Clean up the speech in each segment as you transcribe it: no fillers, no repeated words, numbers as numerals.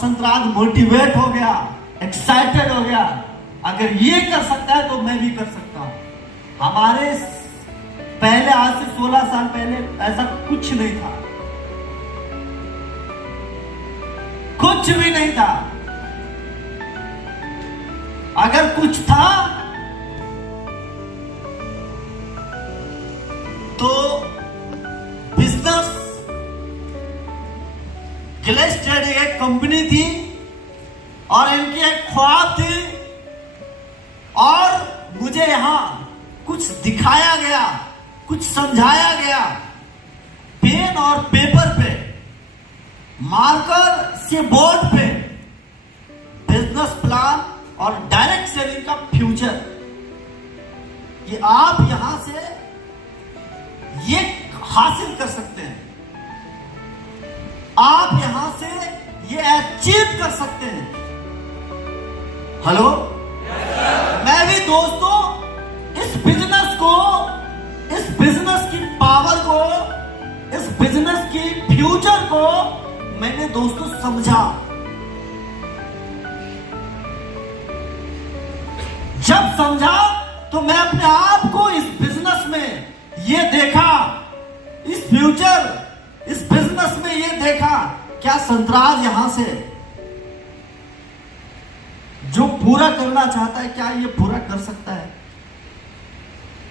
Santraj motivate हो गया, excited हो गया। अगर ये कर सकता है तो मैं भी कर सकता हूं। हमारे पहले, आज से 16 साल पहले ऐसा कुछ नहीं था, कुछ भी नहीं था। अगर कुछ था तो बिजनेस गिलेस्टेड एक कंपनी थी और इनकी एक ख्वाब थी और मुझे यहां कुछ दिखाया गया, कुछ समझाया गया, पेन और पेपर पे, मार्कर से बोर्ड पे, बिजनेस प्लान और डायरेक्ट सेलिंग का फ्यूचर। ये आप यहां से ये हासिल कर सकते हैं, आप यहां से ये अचीव कर सकते हैं। हेलो, मैं भी दोस्तों इस बिजनेस को, इस बिजनेस की पावर को, इस बिजनेस की फ्यूचर को मैंने दोस्तों समझा। जब समझा तो मैं अपने आप को इस बिजनेस में ये देखा, इस फ्यूचर, इस बिजनेस में ये देखा, क्या संतराज यहां से जो पूरा करना चाहता है, क्या ये पूरा कर सकता है?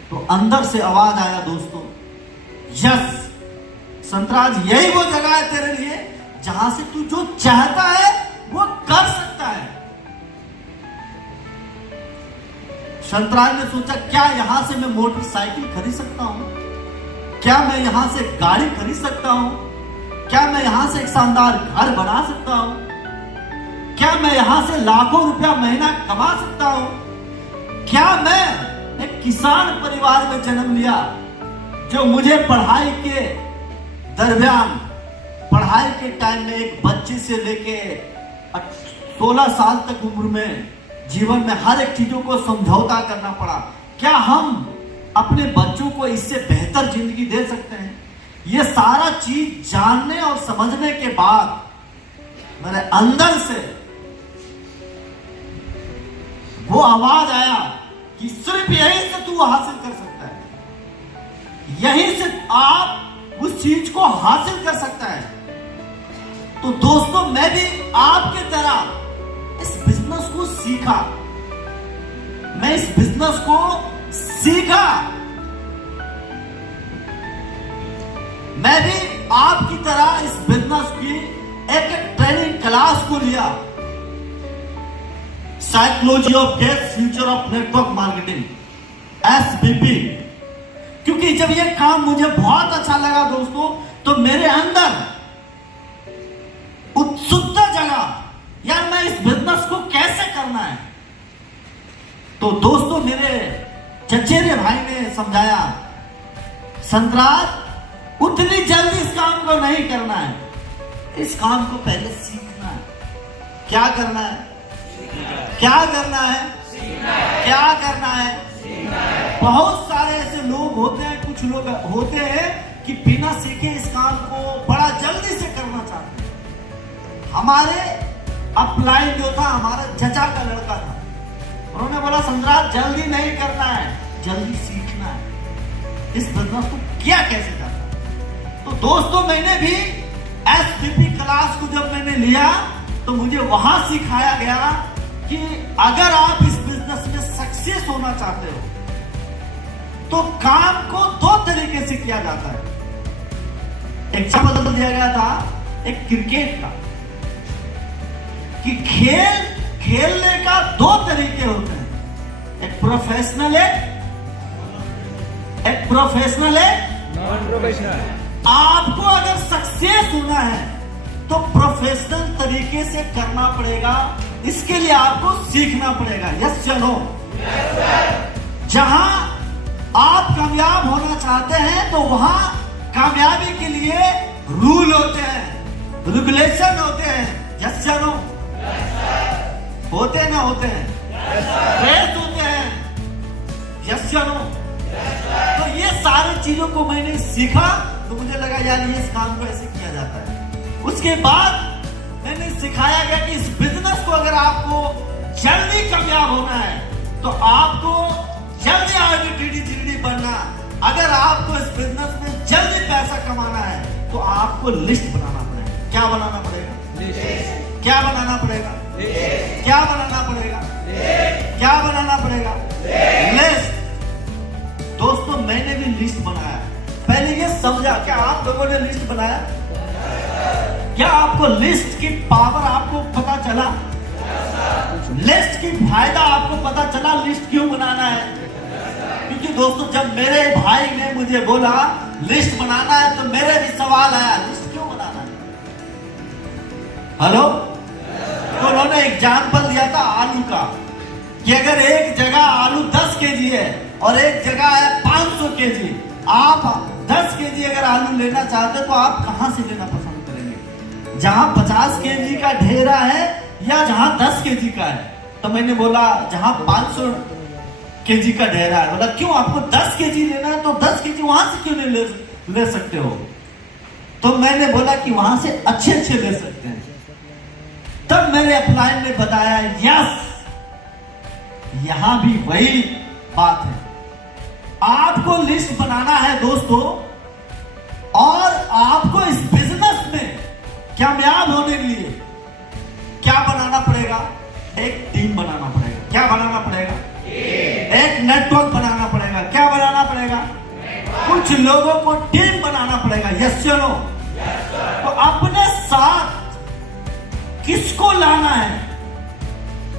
तो अंदर से आवाज आया दोस्तों, यस संतराज, यही वो जगह है तेरे लिए जहां से तू जो चाहता है वो कर सकता है। संतराज ने सोचा, क्या यहां से मैं मोटरसाइकिल खरीद सकता हूं? क्या मैं यहां से गाड़ी खरीद सकता हूं? क्या मैं यहां से एक शानदार घर बना सकता हूं? क्या मैं यहां से लाखों रुपया महीना कमा सकता हूं? क्या मैं एक किसान परिवार में जन्म लिया जो मुझे पढ़ाई के दरमियान, पढ़ाई के टाइम में एक बच्चे से लेके 16 साल तक उम्र में जीवन में हर एक चीजों को समझौता करना पड़ा। क्या हम अपने बच्चों को इससे बेहतर जिंदगी दे सकते हैं? ये सारा चीज जानने और समझने के बाद मेरे अंदर से वो आवाज आया कि सिर्फ यहीं से तू हासिल कर सकता है, यहीं से आप उस चीज को हासिल कर सकता है। तो दोस्तों, मैं भी आपके तरह इस बिजनेस को सीखा, मैं इस बिजनेस को सीखा, मैं भी आपकी तरह इस बिजनेस की एक ट्रेनिंग क्लास को लिया, psychology of gates, future of network marketing, SBP। क्योंकि जब ये काम मुझे बहुत अच्छा लगा दोस्तों, तो मेरे अंदर उत्सुकता जगा, यार मैं इस बिजनेस को कैसे करना है। तो दोस्तों, मेरे चचेरे भाई ने समझाया, संतराज उतनी जल्दी इस काम को नहीं करना है, इस काम को पहले सीखना है। क्या करना है? क्या करना है? क्या करना है? बहुत सारे ऐसे लोग होते हैं, कुछ लोग होते हैं कि बिना सीखे इस काम को बड़ा जल्दी से करना चाहते हैं। हमारे अपलाइन जो था, हमारा चचा का लड़का था, उन्होंने बोला, संतराज जल्दी नहीं करना है, जल्दी सीखना है, इस बिजनेस को क्या कैसे करना है। तो दोस्तों, मैंने भी SBP क्लास को जब मैंने लिया तो मुझे वहां सिखाया गया कि अगर आप इस बिजनेस में सक्सेस होना चाहते हो तो काम को 2 तरीके से किया जाता है। एक बदल दिया गया था एक क्रिकेट का, कि खेलने का 2 तरीके होते हैं, एक प्रोफेशनल है, एक प्रोफेशनल है, नॉन प्रोफेशनल। आपको अगर सक्सेस होना है तो प्रोफेशनल तरीके से करना पड़ेगा, इसके लिए आपको सीखना पड़ेगा। यस या नो? जहां आप कामयाब होना चाहते हैं तो वहां कामयाबी के लिए रूल होते हैं, रेगुलेशन होते हैं। यस या नो? होते ना होते हैं, रेस होते हैं। यस या नो? तो ये सारी चीजों को मैंने सीखा, तो मुझे लगा यार ये इस काम को ऐसे किया जाता है। उसके बाद मैंने सिखाया गया कि इस बिजनेस को अगर आपको जल्दी कामयाब होना है तो आपको जल्दी आगे टीडी बनना, अगर आपको इस बिजनेस में जल्दी पैसा कमाना है तो आपको लिस्ट बनाना पड़ेगा। क्या बनाना पड़ेगा? क्या बनाना पड़ेगा? क्या बनाना पड़ेगा? क्या बनाना पड़ेगा? लिस्ट। दोस्तों मैंने भी लिस्ट बनाया। पहले ये समझा, क्या आप लोगों ने लिस्ट बनाया? क्या आपको लिस्ट की पावर आपको पता चला? लिस्ट की फायदा आपको पता चला? लिस्ट क्यों बनाना है? क्योंकि दोस्तों जब मेरे भाई ने मुझे बोला लिस्ट बनाना है तो मेरे भी सवाल आया, लिस्ट क्यों बनाना है? हेलो, तो उन्होंने एग्जाम्पल दिया था आलू का, कि अगर एक जगह आलू 10 केजी है और एक जगह है 500 केजी, आप 10 केजी अगर आलू लेना चाहते तो आप कहां से लेना पसंद करेंगे? जहां 50 केजी का ढेरा है या जहां 10 केजी का है? तो मैंने बोला जहां 500 केजी का ढेरा है। बोला क्यों, आपको 10 केजी लेना है तो 10 केजी वहां से क्यों नहीं ले सकते हो? तो मैंने बोला कि वहां से अच्छे ले सकते हैं। तब मेरे अपलाइन ने बताया यस, यहां भी वही बात है। आपको लिस्ट बनाना है दोस्तों, और आपको इस बिजनेस में कामयाब होने के लिए क्या बनाना पड़ेगा? एक टीम बनाना पड़ेगा। क्या बनाना पड़ेगा? एक नेटवर्क बनाना पड़ेगा। क्या बनाना पड़ेगा? कुछ लोगों को टीम बनाना पड़ेगा। यस या नो? तो अपने साथ किसको लाना है,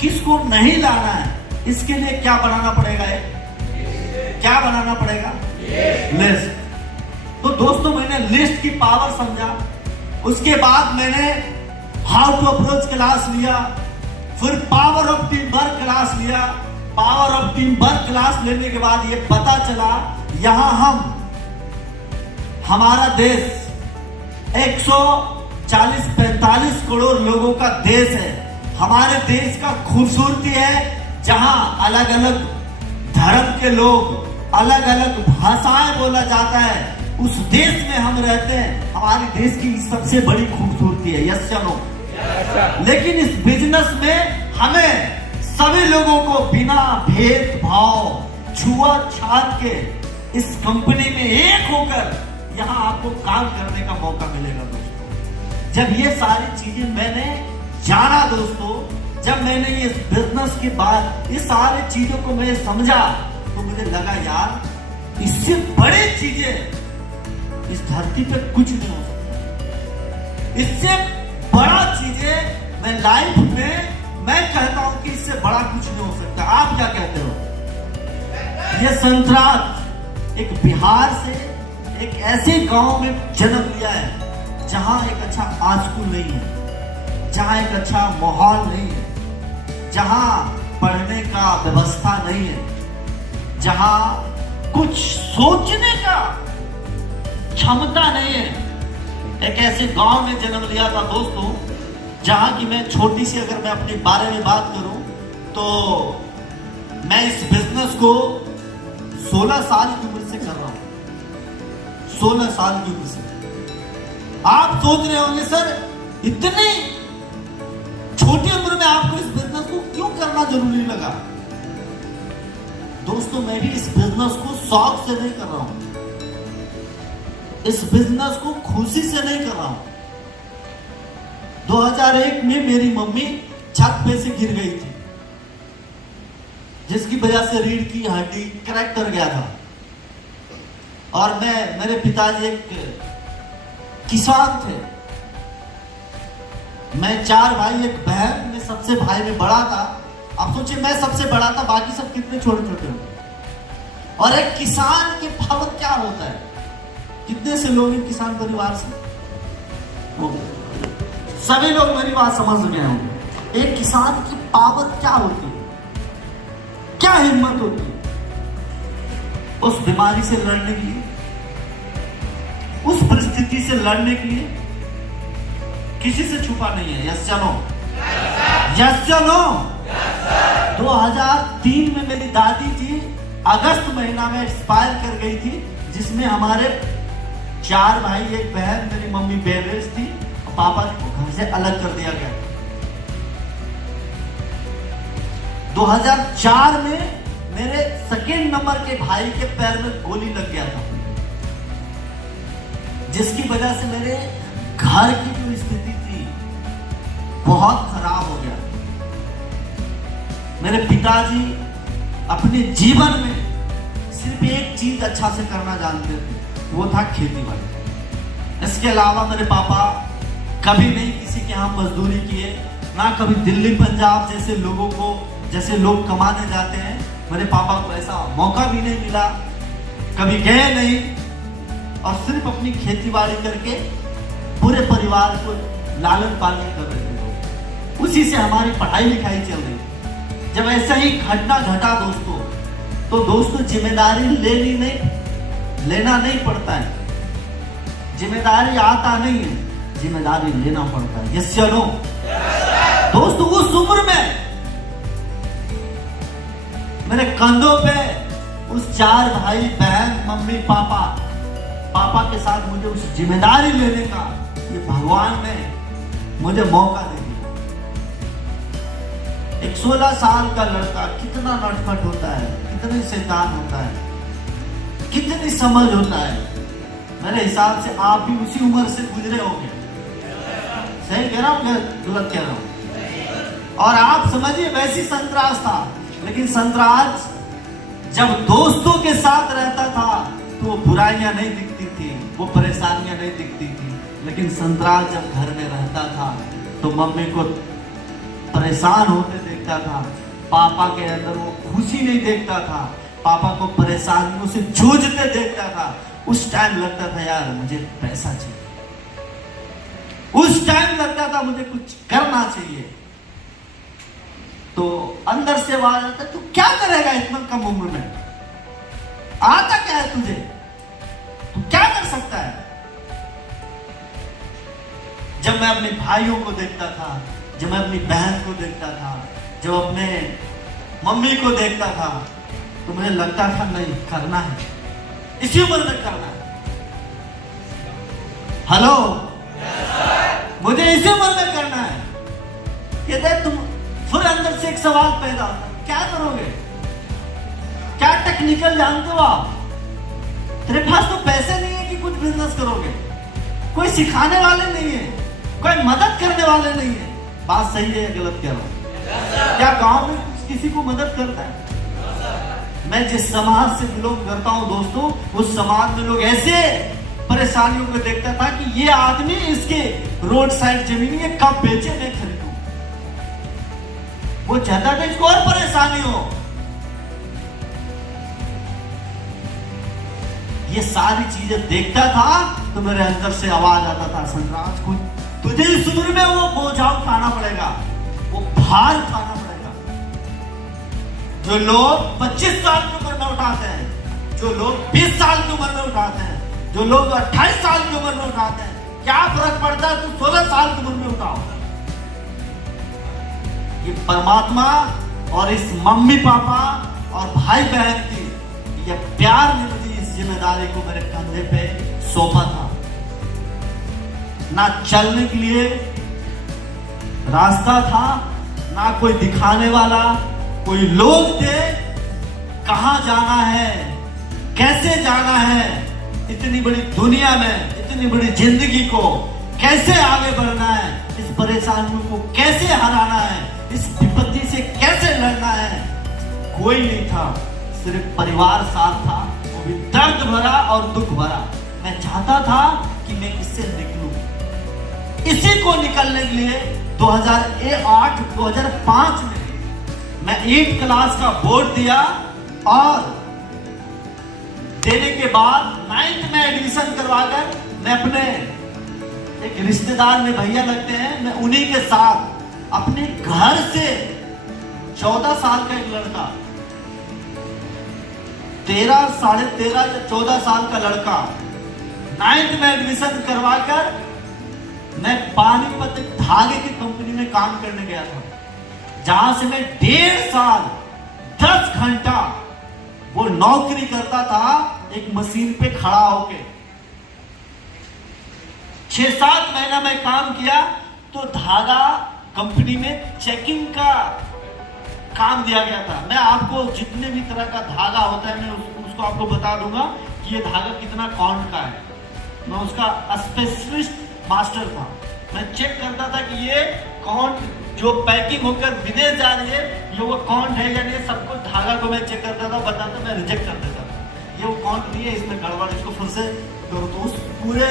किसको नहीं लाना है, इसके लिए क्या बनाना पड़ेगा? क्या बनाना पड़ेगा? लिस्ट। तो दोस्तों मैंने लिस्ट की पावर समझा। उसके बाद मैंने हाउ टू अप्रोच क्लास लिया, फिर power of team work class लिया। Power of team work class लेने के बाद ये पता चला यहां हमारा देश 140-45 करोड़ लोगों का देश है। हमारे देश का खूबसूरती है जहां अलग अलग धर्म के लोग, अलग अलग भाषाएं बोला जाता है, उस देश में हम रहते हैं। हमारे देश की सबसे बड़ी खूबसूरती है। यस या नो? लेकिन इस बिजनेस में हमें सभी लोगों को बिना भेदभाव, छुआछूत के इस कंपनी में एक होकर यहां आपको काम करने का मौका मिलेगा दोस्तों। जब ये सारी चीजें मैंने जाना दोस्तों, जब मैंने ये बिजनेस के बाद ये सारी चीजों को मैं समझा तो मुझे लगा यार इससे बड़ी चीजें इस धरती पे कुछ नहीं हो सकता। इससे बड़ा चीजें मैं लाइफ में मैं कहता हूं कि इससे बड़ा कुछ नहीं हो सकता। आप क्या कहते हो? ये संतराज एक बिहार से एक ऐसे गांव में जन्म लिया है जहां एक अच्छा स्कूल नहीं है, जहां एक अच्छा माहौल नहीं है, जहां पढ़ने का व्यवस्था नहीं है, जहां कुछ सोचने का क्षमता नहीं है। एक ऐसे गांव में जन्म लिया था दोस्तों जहां की मैं छोटी सी अगर मैं अपने बारे में बात करूं तो मैं इस बिजनेस को 16 साल की उम्र से कर रहा हूं। 16 साल की उम्र से। आप सोच रहे होंगे सर इतनी छोटी उम्र में आपको इस बिजनेस को क्यों करना जरूरी लगा? दोस्तों मैं भी इस बिजनेस को शौक से नहीं कर रहा हूं, इस बिजनेस को खुशी से नहीं कर रहा हूं। 2001 में मेरी मम्मी छत पे से गिर गई थी, जिसकी वजह से रीढ़ की हड्डी क्रैक कर गया था। और मेरे पिताजी एक किसान थे। मैं 4 भाई एक बहन में सबसे भाई में बड़ा था। अब सोचिए मैं सबसे बड़ा था, बाकी सब कितने छोटे छोटे होंगे। और एक किसान की पावर क्या होता है? कितने से लोग हैं किसान परिवार से? सभी लोग मेरी बात समझ गए होंगे। एक किसान की पावर क्या होती है, क्या हिम्मत होती है? उस बीमारी से लड़ने के लिए, उस परिस्थिति से लड़ने के लिए किसी से छुपा नहीं है। यस या नो? यस या नो? 2003 में मेरी दादी जी अगस्त महीना में एक्सपायर कर गई थी, जिसमें हमारे 4 भाई एक बहन, मेरी मम्मी बेड रेस्ट थी, पापा को घर से अलग कर दिया गया। 2004 में मेरे सेकेंड नंबर के भाई के पैर में गोली लग गया था, जिसकी वजह से मेरे घर की जो स्थिति थी बहुत खराब हो गया। मेरे पिताजी अपने जीवन में सिर्फ एक चीज अच्छा से करना जानते थे, वो था खेती बाड़ी। इसके अलावा मेरे पापा कभी नहीं किसी के यहाँ मजदूरी किए, ना कभी दिल्ली पंजाब जैसे लोगों को, जैसे लोग कमाने जाते हैं, मेरे पापा को ऐसा मौका भी नहीं मिला, कभी गए नहीं, और सिर्फ अपनी खेती बाड़ी करके पूरे परिवार को लालन पालन कर रहे थे। उसी से हमारी पढ़ाई लिखाई चल रही। जब ऐसा ही घटना घटा दोस्तों, तो दोस्तों जिम्मेदारी लेना नहीं पड़ता है, जिम्मेदारी आता नहीं है, जिम्मेदारी लेना पड़ता है। यस या नो? दोस्तों उस उम्र में मेरे कंधों पे उस 4 भाई बहन, मम्मी पापा के साथ मुझे उस जिम्मेदारी लेने का ये भगवान ने मुझे मौका दे दिया। एक 16 साल का लड़का कितना नटखट होता है, कितनी शैतान होता है, कितनी समझ होता है। मेरे हिसाब से आप भी उसी उम्र से गुजरे होंगे। सही कह रहा हूं, गलत कह रहा हूं? और आप समझिए वैसी संतराज था, लेकिन संतराज जब दोस्तों के साथ रहता था तो वो बुराइयां नहीं दिखती थी, वो परेशानियां नहीं दिखती थी। लेकिन संतराज जब घर में रहता था तो मम्मी को परेशान होते देखता था, पापा के अंदर वो खुशी नहीं देखता था, पापा को परेशानियों से जूझते देखता था। उस टाइम लगता था यार मुझे पैसा चाहिए, उस टाइम लगता था मुझे कुछ करना चाहिए। तो अंदर से आवाज आता, तू क्या करेगा इतना कम उम्र में, आता क्या है तुझे, तू क्या कर सकता है। जब मैं अपने भाइयों को देखता था, जब मैं अपनी बहन को देखता था, जब अपने मम्मी को देखता था, तो मुझे लगता था नहीं करना है, इसी उम्र में करना है। हेलो, मुझे इसी उम्र में करना है। कहते तुम फिर अंदर से एक सवाल पैदा होता, क्या करोगे, क्या टेक्निकल जानते हो आप, तेरे पास तो पैसे नहीं है कि कुछ बिजनेस करोगे, कोई सिखाने वाले नहीं है, कोई मदद करने वाले नहीं है। बात सही है या गलत कह रहा हूं? क्या गांव में किसी को मदद करता है? मैं जिस समाज से बिलोंग करता हूं दोस्तों, उस समाज में लोग ऐसे परेशानियों को देखता था कि ये आदमी इसके रोड साइड जमीन ये कब बेचे मैं खरीदूं। वो चाहता था इसको और परेशानी हो। ये सारी चीजें देखता था तो मेरे अंदर से आवाज आता था, संतराज को तुझे इस उम्र में वो बोझा उठाना पड़ेगा, वो भार उठाना पड़ेगा जो लोग 25 साल की उम्र में उठाते हैं, जो लोग 20 साल की उम्र में उठाते हैं, जो लोग 28 साल की उम्र में उठाते हैं। क्या फर्क पड़ता है तू 16 साल की उम्र में उठाओ। ये परमात्मा और इस मम्मी पापा और भाई बहन की ये प्यार ने मुझे इस जिम्मेदारी को मेरे कंधे पे सौंपा था। ना चलने के लिए रास्ता था, ना कोई दिखाने वाला, कोई लोग थे, कहां जाना है, कैसे जाना है, इतनी बड़ी दुनिया में, इतनी बड़ी जिंदगी को कैसे आगे बढ़ना है, इस परेशानियों को कैसे हराना है, इस विपत्ति से कैसे लड़ना है, कोई नहीं था। सिर्फ परिवार साथ था, वो भी दर्द भरा और दुख भरा। मैं चाहता था कि मैं इससे निकलूं। इसी को निकलने के लिए 2008-2005 में मैं 8th क्लास का बोर्ड दिया और देने के बाद 9th में एडमिशन करवाकर मैं अपने एक रिश्तेदार में भैया लगते हैं, मैं उन्हीं के साथ अपने घर से 14 साल का एक लड़का, 13, साढ़े 13 या 14 साल का लड़का 9th में एडमिशन करवाकर मैं पानीपत धागे की कंपनी में काम करने गया था, जहां से मैं 1.5 साल 10 घंटा वो नौकरी करता था एक मशीन पे खड़ा होके। 6-7 महीना मैं काम किया तो धागा कंपनी में चेकिंग का काम दिया गया था। मैं आपको जितने भी तरह का धागा होता है मैं उसको आपको बता दूंगा कि ये धागा कितना काउंट का है। मैं उसका स्पेशलिस्ट मास्टर था। मैं चेक करता था कि ये काउंट जो पैकिंग होकर विदेश जा रही है ये वो काउंट है या नहीं। सब कुछ धागा को मैं चेक करता था, बताता, मैं रिजेक्ट कर देता था। ये वो काउंट नहीं है, इसमें गड़बड़, इसको फिर से करो। तो उस पूरे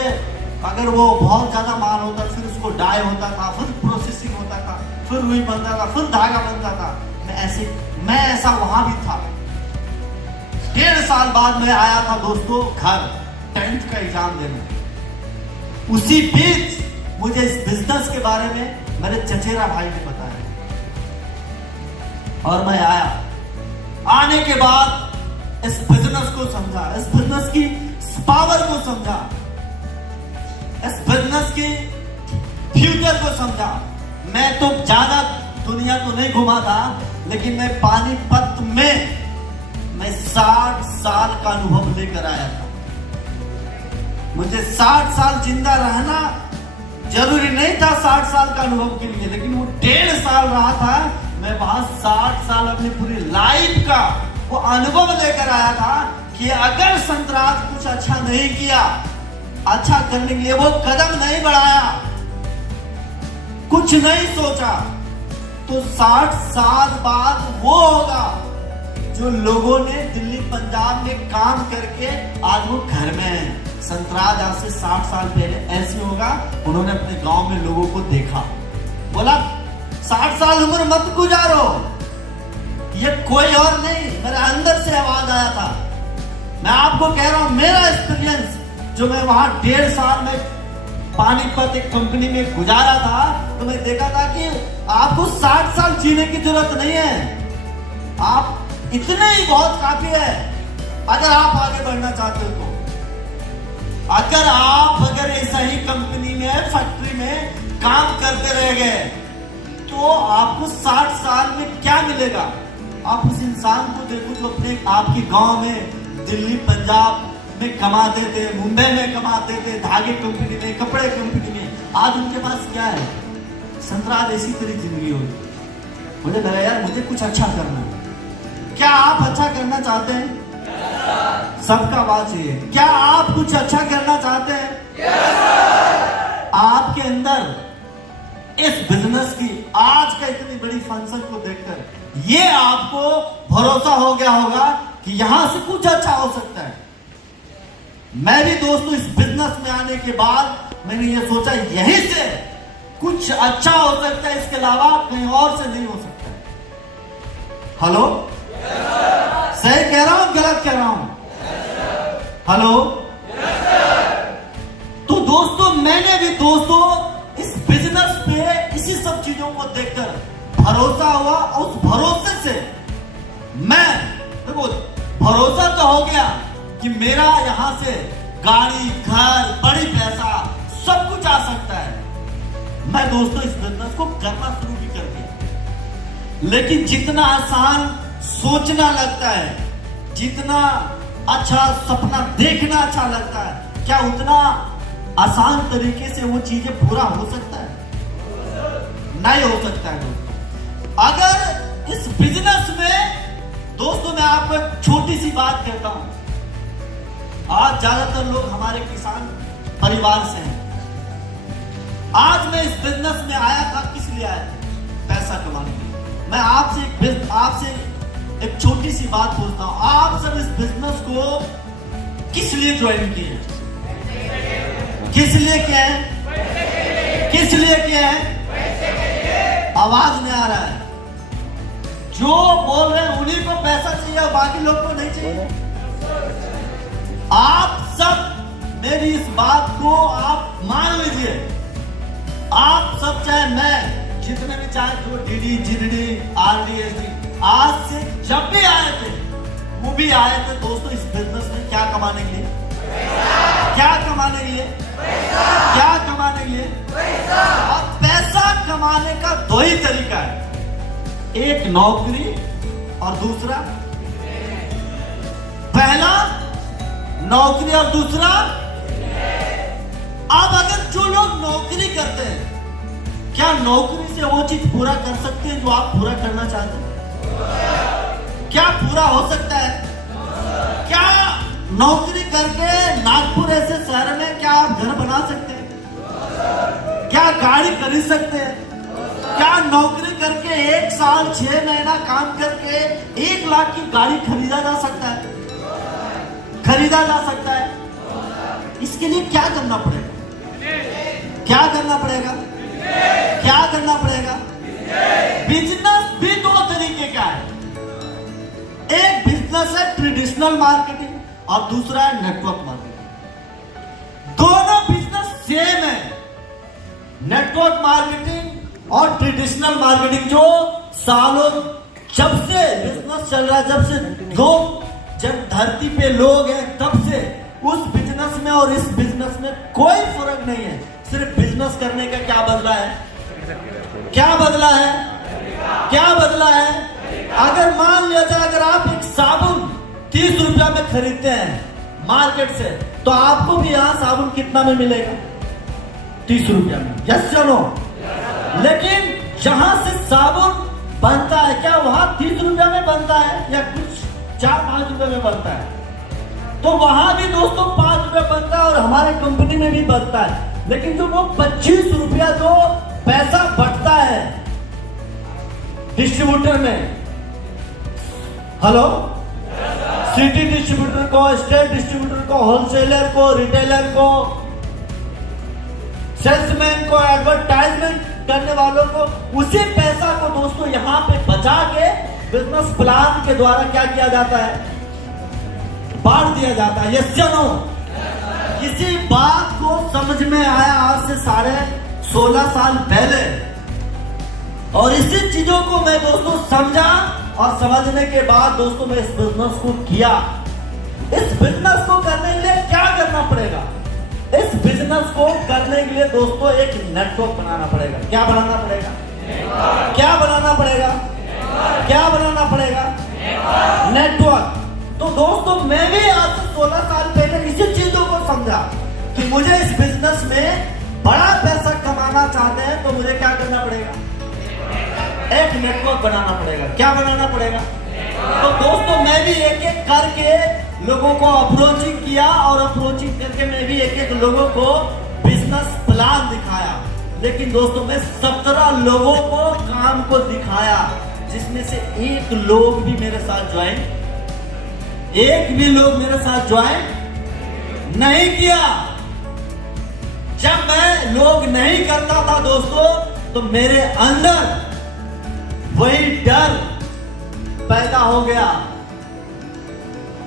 अगर वो बहुत ज्यादा माल होता फिर उसको डाई होता था, फिर प्रोसेसिंग होता था, फिर रुई बनता था, फिर धागा बनता था। मैं ऐसा वहां भी था। 1.5 साल बाद मैं आया था दोस्तों घर 10th का एग्जाम देने। उसी बीच मुझे इस बिजनेस के बारे में मेरे चचेरा भाई ने बताया और मैं आया। आने के बाद इस बिजनेस को समझा, इस बिजनेस की पावर को समझा, इस बिजनेस के फ्यूचर को समझा। मैं तो ज्यादा दुनिया तो नहीं घुमा था, लेकिन मैं पानीपत में मैं 60 साल का अनुभव लेकर आया था। मुझे 60 साल जिंदा रहना जरूरी नहीं था 60 साल का अनुभव के लिए, लेकिन वो 1.5 साल रहा था। मैं वहां 60 साल अपनी पूरी लाइफ का वो अनुभव लेकर आया था कि अगर संतराज कुछ अच्छा नहीं किया, अच्छा करने के लिए वो कदम नहीं बढ़ाया, कुछ नहीं सोचा, तो 60 साल बाद वो होगा जो लोगों ने दिल्ली पंजाब में काम करके आज वो घर में है। संतराज आज से 60 साल पहले ऐसे होगा। उन्होंने अपने गांव में लोगों को देखा, बोला 60 साल उम्र मत गुजारो, ये कोई और नहीं। मेरे अंदर से आवाज आया था। मैं आपको कह रहा हूं मेरा एक्सपीरियंस जो मैं वहां 1.5 साल में पानीपत एक कंपनी में गुजारा था, तो मैं देखा था कि आपको 60 साल जीने की जरूरत नहीं है। आप इतने ही बहुत काफी है अगर आप आगे बढ़ना चाहते हो तो। अगर ऐसा ही कंपनी में फैक्ट्री में काम करते रह गए तो आपको 60 साल में क्या मिलेगा? आप उस इंसान को देखो जो अपने आपके गांव में दिल्ली पंजाब में कमाते थे, मुंबई में कमाते थे, धागे कंपनी में, कपड़े कंपनी में। आज उनके पास क्या है? संतराज ऐसी तेरी जिंदगी होगी। मुझे लगा यार मुझे कुछ अच्छा करना है। क्या आप अच्छा करना चाहते हैं? सबका आवाज है। क्या आप कुछ अच्छा करना चाहते हैं? आपके अंदर इस बिजनेस की आज का इतनी बड़ी फंक्शन को देखकर ये आपको भरोसा हो गया होगा कि यहां से कुछ अच्छा हो सकता है। मैं भी दोस्तों इस बिजनेस में आने के बाद मैंने ये सोचा यहीं से कुछ अच्छा हो सकता है, इसके अलावा कहीं और से नहीं हो सकता। हेलो, सही कह रहा हूं गलत कह रहा हूं? हेलो, तो दोस्तों मैंने भी दोस्तों इस बिजनेस पे इसी सब चीजों को देखकर भरोसा हुआ। उस भरोसे से मैं देखो भरोसा तो हो गया कि मेरा यहां से गाड़ी, घर, बड़ी पैसा सब कुछ आ सकता है। मैं दोस्तों इस बिजनेस को करना शुरू भी कर दिया। लेकिन जितना आसान सोचना लगता है, जितना अच्छा सपना देखना अच्छा लगता है, क्या उतना आसान तरीके से वो चीजें पूरा हो सकता है? नहीं हो सकता है दोस्तों। अगर इस बिजनेस में दोस्तों मैं आपको एक छोटी सी बात कहता हूं। आज ज्यादातर लोग हमारे किसान परिवार से हैं। आज मैं इस बिजनेस में आया था, किस लिए आया था? पैसा कमाने के लिए। मैं आपसे एक छोटी सी बात पूछता हूं, आप सब इस बिजनेस को किस लिए ज्वाइन किए? किस लिए किया है? किस लिए किया है? आवाज नहीं आ रहा है। जो बोल रहे हैं उन्हीं को पैसा चाहिए और बाकी लोग को नहीं चाहिए। आप सब मेरी इस बात को आप मान लीजिए। आप सब चाहे मैं जितने भी चाहे जो डीडी, जीडी, आरडी, एसडी आज से जब भी आए थे वो भी आए थे दोस्तों इस बिजनेस में क्या कमाने के लिए? क्या कमाने के लिए? क्या कमाने के लिए? और पैसा कमाने का दो ही तरीका है, एक नौकरी और दूसरा, पहला नौकरी और दूसरा। अब अगर जो लोग नौकरी करते हैं क्या नौकरी से वो चीज पूरा कर सकते हैं जो आप पूरा करना चाहते हैं? क्या पूरा हो सकता है? क्या नौकरी करके नागपुर ऐसे शहर में क्या आप घर बना सकते हैं? क्या गाड़ी खरीद सकते हैं? क्या नौकरी करके 1 साल 6 महीना काम करके 1 लाख की गाड़ी खरीदा जा सकता है? खरीदा जा सकता है? इसके लिए क्या करना पड़ेगा? क्या करना पड़ेगा? क्या करना पड़ेगा? बिजनेस भी 2 तरीके का है। एक बिजनेस है ट्रेडिशनल मार्केटिंग और दूसरा है नेटवर्क मार्केटिंग। दोनों बिजनेस सेम है। नेटवर्क मार्केटिंग और ट्रेडिशनल मार्केटिंग जो सालों जब से बिजनेस चल रहा है, जब से लोग, जब धरती पे लोग हैं, तब से उस बिजनेस में और इस बिजनेस में कोई फर्क नहीं है। सिर्फ बिजनेस करने का क्या बदला है? क्या बदला है? क्या बदला है? अगर मान लिया जाए, अगर आप एक साबुन 30 रुपया में खरीदते हैं मार्केट से, तो आपको भी यहाँ साबुन कितना में मिलेगा? 30 रुपया में। यस या नो? लेकिन जहां से साबुन बनता है, क्या वहां 30 रुपया में बनता है या कुछ 4-5 रुपए में बनता है? तो वहां भी दोस्तों 5 रुपए बनता है और हमारे कंपनी में भी बनता है। लेकिन जो वो 25 रुपया जो पैसा बटता है डिस्ट्रीब्यूटर में, हेलो, सिटी डिस्ट्रीब्यूटर को, स्टेट डिस्ट्रीब्यूटर को, होलसेलर को, रिटेलर को, सेल्समैन को, एडवर्टाइजमेंट करने वालों को, उसी पैसा को दोस्तों यहां पे बचा के बिजनेस प्लान के द्वारा क्या किया जाता है? बांट दिया जाता है। यस या नो? किसी बात को समझ में आया आज से 16.5 साल पहले, और इसी चीजों को मैं दोस्तों समझा और समझने के बाद दोस्तों मैं इस बिजनेस को किया। इस बिजनेस को करने के लिए क्या करना पड़ेगा? इस बिजनेस को करने के लिए दोस्तों एक नेटवर्क बनाना पड़ेगा। क्या बनाना पड़ेगा? क्या बनाना पड़ेगा? क्या बनाना पड़ेगा? नेटवर्क। तो दोस्तों मैं भी आज से 16 साल पहले इसी चीजों को समझा कि मुझे इस बिजनेस में बड़ा पैसा कमाना चाहते हैं तो मुझे क्या करना पड़ेगा? एक नेटवर्क बनाना पड़ेगा। क्या बनाना पड़ेगा? तो दोस्तों मैं भी एक एक करके लोगों को अप्रोचिंग किया और अप्रोचिंग करके मैं भी एक एक लोगों को बिजनेस प्लान दिखाया। लेकिन दोस्तों मैं 17 लोगों को काम को दिखाया, जिसमें से एक लोग भी मेरे साथ ज्वाइन नहीं किया। जब मैं लोग नहीं करता था दोस्तों, तो मेरे अंदर वही डर पैदा हो गया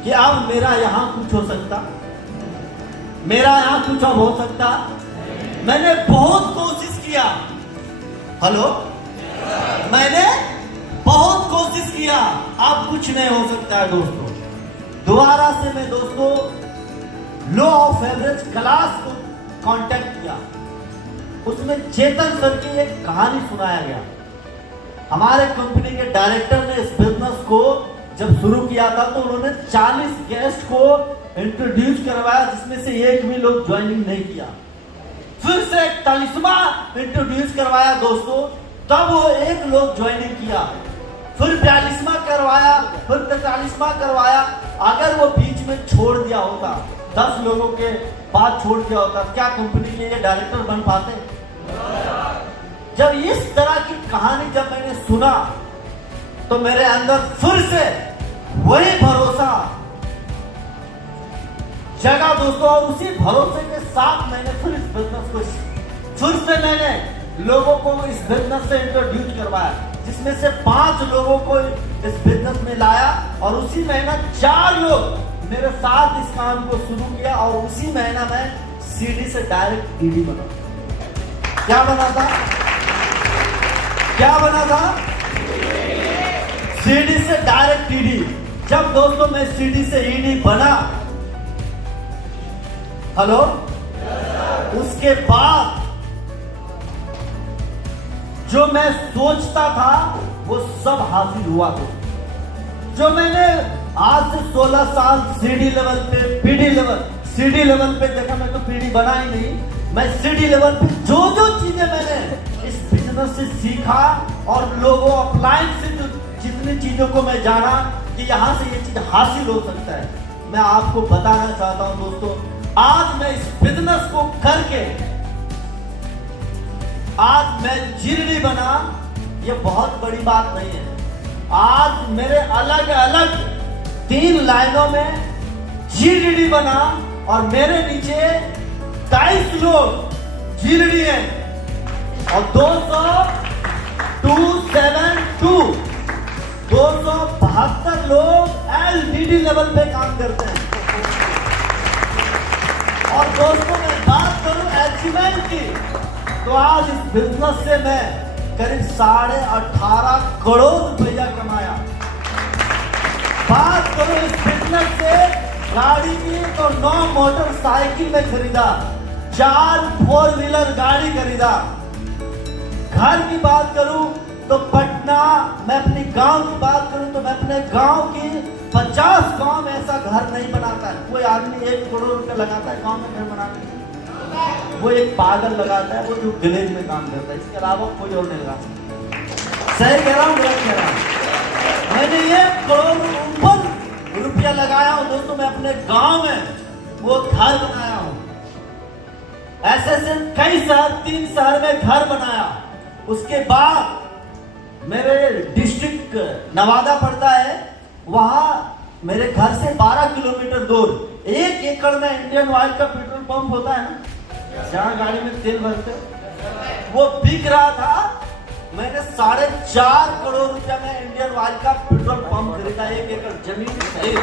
कि अब मेरा यहां कुछ हो सकता, मेरा यहां कुछ अब हो सकता। मैंने बहुत कोशिश किया, हेलो, मैंने बहुत कोशिश किया, अब कुछ नहीं हो सकता है दोस्तों। दोबारा से मैं दोस्तों लॉ ऑफ एवरेज क्लास को कांटेक्ट किया। उसमें चेतन सर की एक कहानी सुनाया गया। हमारे कंपनी के डायरेक्टर ने इस बिजनेस को जब शुरू किया था तो उन्होंने 40 गेस्ट को इंट्रोड्यूस करवाया, जिसमें से एक भी लोग ज्वाइनिंग नहीं किया। फिर से 41वां इंट्रोड्यूस करवाया दोस्तों, तब वो एक लोग ज्वाइनिंग किया। फिर 42वां करवाया, फिर 43वां करवाया। अगर वो बीच में छोड़ दिया होता, 10 लोगों के बाद छोड़ दिया होता, क्या कंपनी के ये डायरेक्टर बन पाते? जब इस तरह की कहानी जब मैंने सुना तो मेरे अंदर फिर से वही भरोसा जगा दोस्तों, और उसी भरोसे के साथ मैंने फिर इस बिजनेस को मैंने लोगों को इस बिजनेस से इंट्रोड्यूस करवाया, जिसमें से 5 लोगों को इस बिजनेस में लाया और उसी महीना 4 लोग मेरे साथ इस काम को शुरू किया और उसी महीना मैं सीडी से डायरेक्ट डीडी बना। क्या बना था? क्या बना था? सीडी से डायरेक्ट डीडी। जब दोस्तों मैं सीडी से ईडी बना, हेलो, उसके बाद जो मैं सोचता था वो सब हासिल हुआ। तो जो मैंने आज से 16 साल सीडी लेवल पे, पीडी लेवल, सीडी लेवल पे देखा, मैं तो पीडी बना ही नहीं, मैं सीडी लेवल पे जो जो चीजें मैंने इस बिजनेस से सीखा और लोगों अपलाइन से जो जितनी चीजों को मैं जाना, कि यहां से ये चीज हासिल हो सकता है। मैं आपको बताना चाहता हूं दोस्तों, आज मैं इस बिजनेस को करके आज मैं जीडी बना, ये बहुत बड़ी बात नहीं है। आज मेरे अलग अलग 3 लाइनों में जीडी बना और मेरे नीचे 23 लोग जीडी है और 272 लोग एलडीडी लेवल पे काम करते हैं। और दोस्तों मैं बात करूं अचीवमेंट की, तो आज इस बिजनेस से मैं करीब 18.5 करोड़ रुपया कमाया। बात करूं इस बिजनेस से गाड़ी की, तो 9 मोटरसाइकिल में खरीदा, 4 4 व्हीलर गाड़ी खरीदा। घर की बात करूं तो पटना, मैं अपनी गांव की बात करूं तो मैं अपने गांव की 50 गांव में ऐसा घर नहीं बनाता है। कोई आदमी 1 करोड़ रुपया लगाता है गांव में घर बनाने में, वो एक पागल लगाता है, वो जो विलेज में काम करता है, इसके अलावा कोई और नहीं लगा सकता। सही कह रहा हूँ, गलत कह रहा हूँ? मैंने 1 करोड़ ऊपर रुपया लगाया हूँ दोस्तों, मैं अपने गांव में वो घर बनाया हूँ। ऐसे कई शहर, 3 शहर में घर बनाया। उसके बाद मेरे डिस्ट्रिक्ट नवादा पड़ता है, वहां मेरे घर से 12 किलोमीटर दूर 1 एकड़ में इंडियन ऑयल का पेट्रोल पंप होता है ना, जहां गाड़ी में तेल भरते, वो बिक रहा था। मैंने 4.5 करोड़ रुपया में इंडियन ऑयल का पेट्रोल पंप खरीदा, 1 एकड़ जमीन खरीद।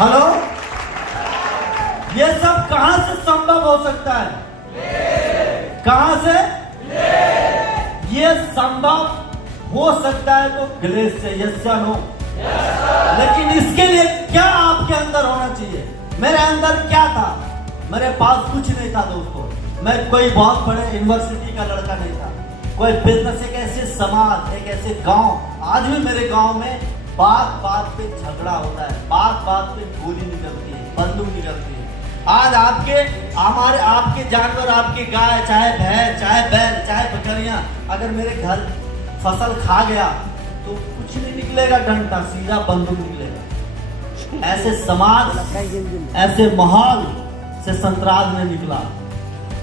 हेलो, ये सब कहां से संभव हो सकता है? कहां से? ये संभव हो सकता है तो ग्लेस से, यस या नो? लेकिन इसके लिए क्या आपके अंदर होना चाहिए? मेरे अंदर क्या था? मेरे पास कुछ नहीं था दोस्तों। मैं कोई बहुत बड़े यूनिवर्सिटी का लड़का नहीं था। कोई बिजनेस, एक ऐसे समाज, एक ऐसे गांव, आज भी मेरे गांव में बात बात पे झगड़ा होता है, बात बात पे गोली निकलती है, बंदूक निकलती है। आज आपके जानवर, आपकी गाय, चाहे भैंस, चाहे बैल, चाहे बकरियां, अगर मेरे घर फसल खा गया तो कुछ नहीं निकलेगा डंडा, सीधा बंदूक निकलेगा। ऐसे समाज, ऐसे माहौल से संतराज ने निकला।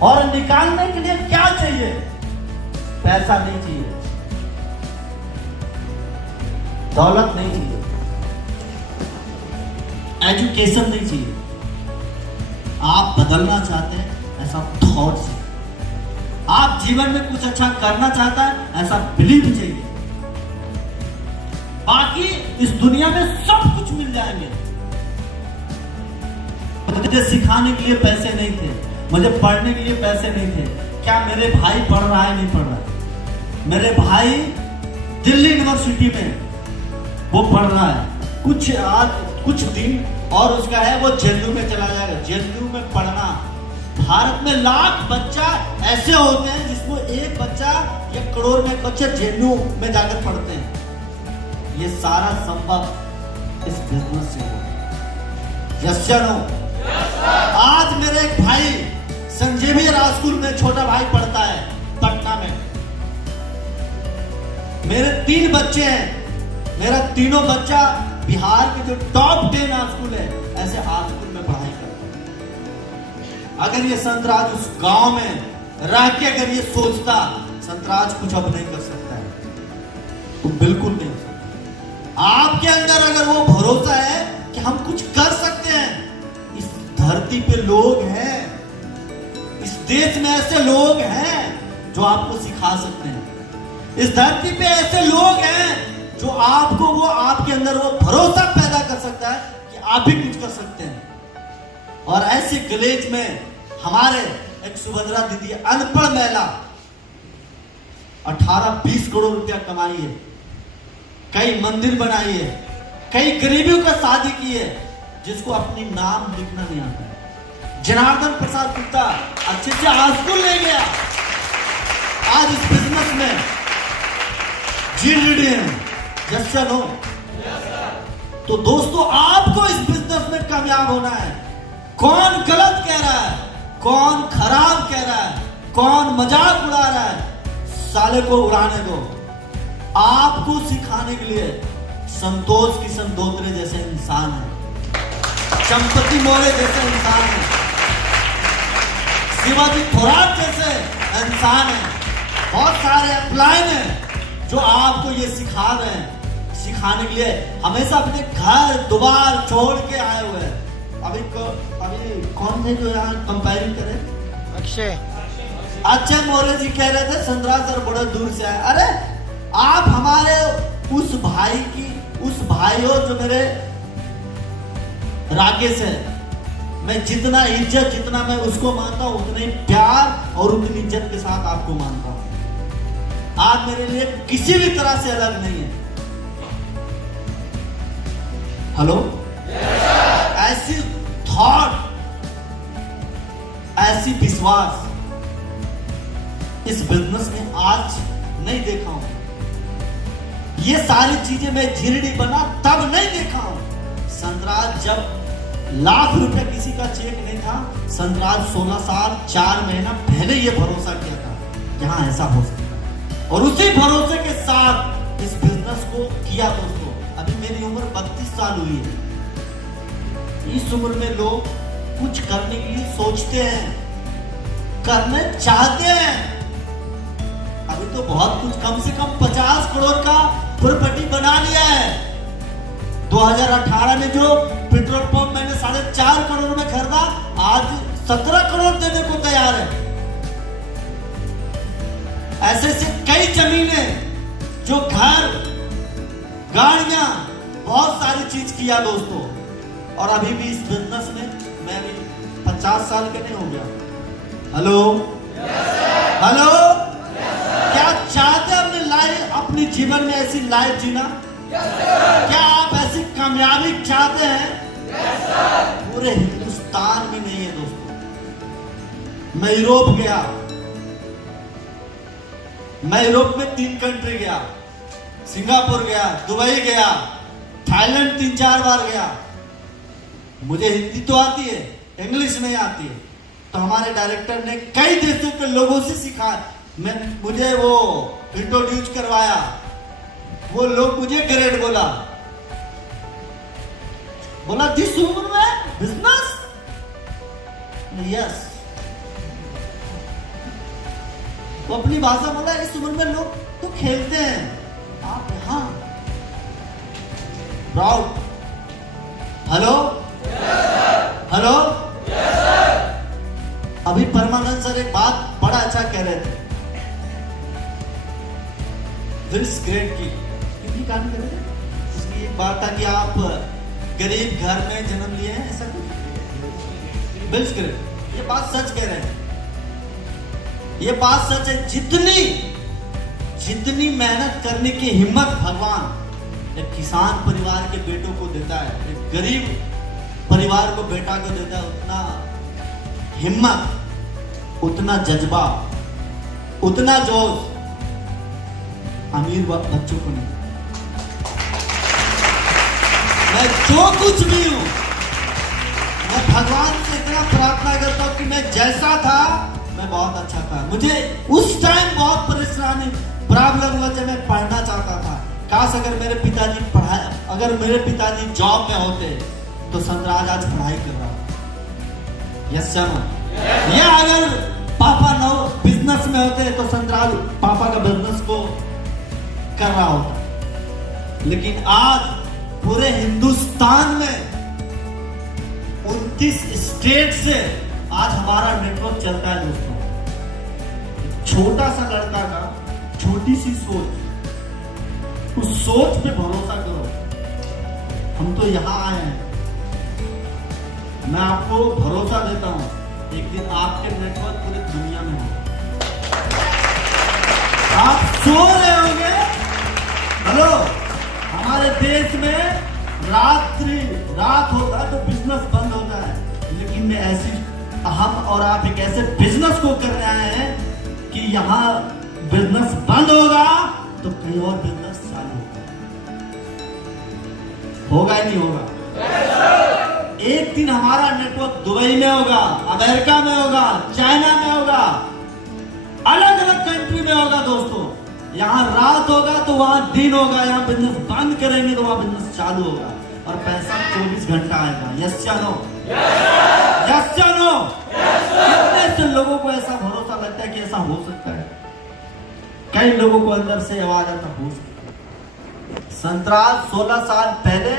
और निकालने के लिए क्या चाहिए? पैसा नहीं चाहिए, दौलत नहीं चाहिए, एजुकेशन नहीं चाहिए। आप बदलना चाहते हैं, ऐसा थॉट से। आप जीवन में कुछ अच्छा करना चाहता है, ऐसा बिलीव चाहिए। बाकी इस दुनिया में सब कुछ मिल जाएंगे। मुझे सिखाने के लिए पैसे नहीं थे, मुझे पढ़ने के लिए पैसे नहीं थे। क्या मेरे भाई पढ़ रहा है? नहीं पढ़ रहा। मेरे भाई दिल्ली यूनिवर्सिटी में वो पढ़ रहा है। कुछ दिन और उसका है, वो जेएनयू में चला जाएगा। जेएनयू में पढ़ना, भारत में लाख बच्चा ऐसे होते हैं जिसको एक बच्चा या करोड़ में बच्चे जेएनयू में जाकर पढ़ते हैं। ये सारा संभव इस बिजनेस से हो। यस या नो? आज मेरे एक भाई संजीवी स्कूल में छोटा भाई पढ़ता है पटना में। मेरे 3 बच्चे हैं, मेरा तीनों बच्चा बिहार के जो टॉप 10 स्कूल है, ऐसे स्कूल में पढ़ाई करता है। अगर ये संतराज उस गांव में रह के अगर ये सोचता संतराज कुछ अब नहीं कर सकता है, तो बिल्कुल नहीं हो सकता। आपके अंदर अगर वो भरोसा है कि हम कुछ कर सकते हैं, इस धरती पे लोग हैं, इस देश में ऐसे लोग हैं जो आपको सिखा सकते हैं। इस धरती पे ऐसे लोग हैं जो आपको, वो आपके अंदर वो भरोसा पैदा कर सकता है कि आप भी कुछ कर सकते हैं। और ऐसे विलेज में हमारे एक सुभद्रा दीदी, अनपढ़ महिला, 18-20 करोड़ रुपया कमाई है, कई मंदिर बनाई है, कई गरीबियों का शादी की है, जिसको अपनी नाम लिखना नहीं आता है। जनार्दन प्रसाद गुप्ता अच्छे से स्कूल ले गया, आज इस बिजनेस में जीडी है। यस या नो? तो दोस्तों, आपको इस बिजनेस में कामयाब होना है। कौन गलत कह रहा है, कौन खराब कह रहा है, कौन मजाक उड़ा रहा है, साले को उड़ाने दो। आपको सिखाने के लिए संतोष किशन दोत्रे जैसे इंसान है, चंपती मौर्य जैसे इंसान है, शिवाजी थोराट जैसे इंसान है, बहुत सारे अपलाइन हैं जो आपको ये सिखा रहे हैं। सिखाने के लिए हमेशा अपने घर द्वार छोड़ के आए हुए हैं। अभी कौन थे जो यहाँ कंपेयरिंग करें? अक्षय मौर्य जी कह रहे थे संतराज सर बड़े दूर से आए। अरे आप हमारे उस भाइयों जो मेरे राकेश है, मैं जितना इज्जत जितना मैं उसको मानता हूं उतना ही प्यार और उतनी इज्जत के साथ आपको मानता हूं। आप मेरे लिए किसी भी तरह से अलग नहीं है। हेलो, ऐसी थॉट, ऐसी विश्वास इस बिजनेस में आज नहीं देखा हूं। ये सारी चीजें मैं झिरड़ी बना तब नहीं देखा हूं। संतराज जब लाख रुपए किसी का चेक नहीं था, संतराज 16 साल 4 महीना पहले ये भरोसा किया था यहां ऐसा हो सकता, और उसी भरोसे के साथ इस बिजनेस को किया। दोस्तों, अभी मेरी उम्र 32 साल हुई है। इस उम्र में लोग कुछ करने के लिए सोचते हैं, करने चाहते हैं। अभी तो बहुत कुछ, कम से कम 50 करोड़ का प्रॉपर्टी बना लिया है। 2018 में जो पेट्रोल पंप मैंने 4.5 करोड़ में खरीदा, आज 17 करोड़ देने को तैयार है। ऐसे से कई जमीनें, जो घर, गाड़ियां, बहुत सारी चीज किया दोस्तों। और अभी भी इस बिजनेस में मैं भी 50 साल के नहीं हो गया। हेलो, हेलो, क्या चाहते हैं अपनी लाइफ, अपनी जीवन में ऐसी लाइफ जीना? क्या आप ऐसी कामयाबी चाहते हैं? पूरे हिंदुस्तान में नहीं है दोस्तों। मैं यूरोप गया, मैं यूरोप में 3 कंट्री गया, सिंगापुर गया, दुबई गया, थाईलैंड 3-4 बार गया। मुझे हिंदी तो आती है, इंग्लिश नहीं आती है। तो हमारे डायरेक्टर ने कई देशों के लोगों से सीखा, मुझे वो इंट्रोड्यूस करवाया। वो लोग मुझे ग्रेट बोला दिस उम्र में बिजनेस, यस। वो अपनी भाषा बोला, इस उम्र में लोग तो खेलते हैं, आप यहां प्राउड। हेलो, हेलो, अभी परमानंद सर एक बात बड़ा अच्छा कह रहे थे, दिस ग्रेट की कितनी काम कर रहे थे। उसकी एक बात था कि आप गरीब घर में जन्म लिए हैं, ऐसा कुछ। बिल्कुल, ये बात सच कह रहे हैं, ये बात सच है। जितनी मेहनत करने की हिम्मत भगवान एक किसान परिवार के बेटों को देता है, एक गरीब परिवार को बेटा को देता है, उतना हिम्मत, उतना जज्बा, उतना जोश अमीर बच्चों को नहीं। मैं जो कुछ भी हूं, मैं भगवान से इतना प्रार्थना करता हूं कि मैं जैसा था, मैं बहुत अच्छा था। मुझे उस टाइम बहुत परेशानी, प्रॉब्लम हुआ जब मैं पढ़ना चाहता था। काश अगर मेरे पिताजी जॉब में होते तो संतराज आज पढ़ाई कर रहा होता। Yes sir. या अगर पापा बिजनेस में होते तो संतराज पापा का बिजनेस को कर रहा होता। लेकिन आज पूरे हिंदुस्तान में 29 स्टेट से आज हमारा नेटवर्क चलता है दोस्तों। छोटा सा लड़का का छोटी सी सोच, उस सोच पे भरोसा करो। हम तो यहां आए हैं, मैं आपको भरोसा देता हूं, एक दिन आपके नेटवर्क पूरी दुनिया में हो। आप सो रहे होंगे, हेलो, हमारे देश में रात होता है तो बिजनेस बंद होता है, लेकिन मैं ऐसी, हम और आप एक ऐसे बिजनेस को कर रहे हैं कि यहाँ बिजनेस बंद होगा तो कहीं और बिजनेस चालू होगा ही नहीं होगा। एक दिन हमारा नेटवर्क दुबई में होगा, अमेरिका में होगा, चाइना में होगा, अलग अलग कंट्री में होगा दोस्तों। यहाँ रात होगा तो वहां दिन होगा, यहाँ बिजनेस बंद करेंगे तो वहां बिजनेस चालू होगा, और पैसा 24 घंटा आएगा। यस या नो? यस या नो? कितने से लोगों को ऐसा भरोसा लगता है कि ऐसा हो सकता है? कई लोगों को अंदर से आवाज आता हो सकता है। संतराज 16 साल पहले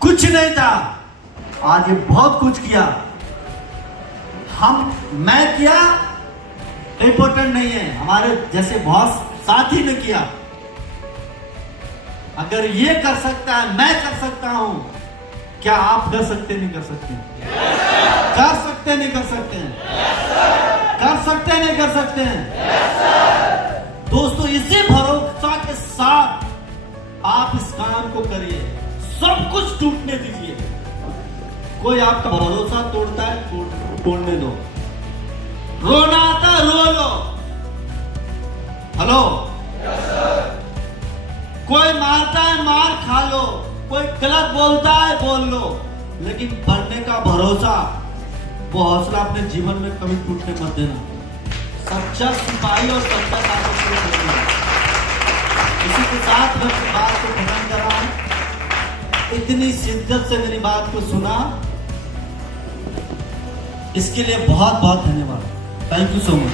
कुछ नहीं था, आज ये बहुत कुछ किया। मैं किया इंपॉर्टेंट नहीं है, हमारे जैसे बॉस साथी ने किया। अगर ये कर सकता है, मैं कर सकता हूं, क्या आप कर सकते नहीं कर सकते? कर सकते नहीं कर सकते? कर सकते नहीं कर सकते? दोस्तों, इसी भरोसा के साथ आप इस काम को करिए, सब कुछ टूटने दीजिए। कोई आपका भरोसा तोड़ता है, तोड़ने दो। रोना आता, रो लो। हेलो? कोई मारता है, मार खा लो। कोई गलत बोलता है, बोल लो, लेकिन बढ़ने का भरोसा, वो हौसला अपने जीवन में कभी टूटने मत देना। सच्चा सिपाही और सच्चा ताकत को देना। इसी के साथ मैं अपनी बात को खत्म कर रहा हूं। इतनी शिद्दत से मेरी बात को सुना, इसके लिए बहुत बहुत धन्यवाद। Thank you so much.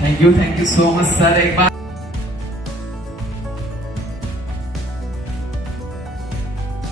Thank you so much sir. एक बार